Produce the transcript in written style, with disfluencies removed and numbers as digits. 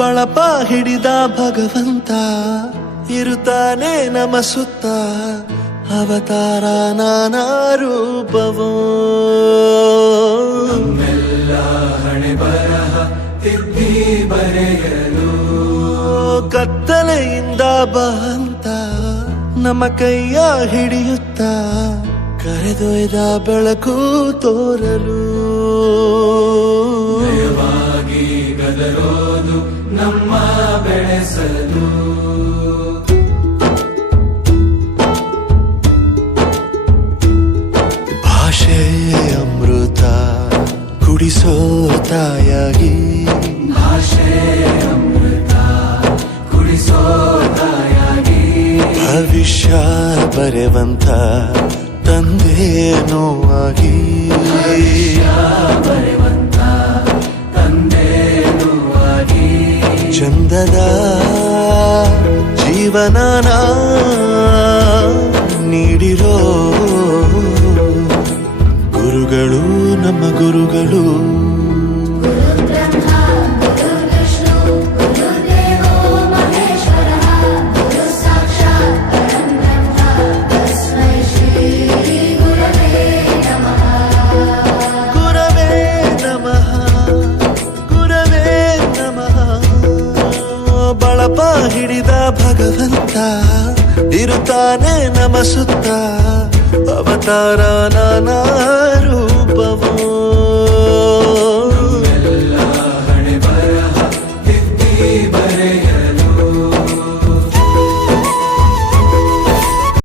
ಬಳಪ ಹಿಡಿದ ಭಗವಂತ ಇರುತ್ತಾನೆ ನಮ ಸುತ್ತ ಅವತಾರ ನಾನಾ ರೂಪವೋ ನಮ್ಮೆಲ್ಲ ಹಣೆ ಬರಹ ತಿದ್ದಿ ಬರೆಯಲು ಕತ್ತಲೆಯಿಂದ ಬಂತ ನಮ್ಮ ಕೈಯ ಹಿಡಿಯುತ್ತ ಕರೆದೊಯ್ದ ಬೆಳಕು ತೋರಲು ನಯವಾಗಿ ಗದರೋದು ನಮ್ಮ ಬೆಳೆಸಲು ಭಾಷೆ ಅಮೃತ ಕುಡಿಸೋ ತಾಯಾಗಿ ಭಾಷೆ ಅಮೃತ ಕುಡಿಸೋ ತಾಯಾಗಿ ಭವಿಷ್ಯ ಬರೆವಂತ ತಂದೇನೋ ಆಗಿ ಬರೆವಂತ ತಂದೇನೂ ಆಗಿ ಚಂದದ ಜೀವನನ ನೀಡಿರೋ ಗುರುಗಳು ನಮ್ಮ ಗುರುಗಳು ಬಳಪ ಹಿಡಿದ ಭಗವಂತ ಇರುತ್ತಾನೆ ನಮ ಸುತ್ತ ಅವತಾರ ನಾನಾ ರೂಪವೋ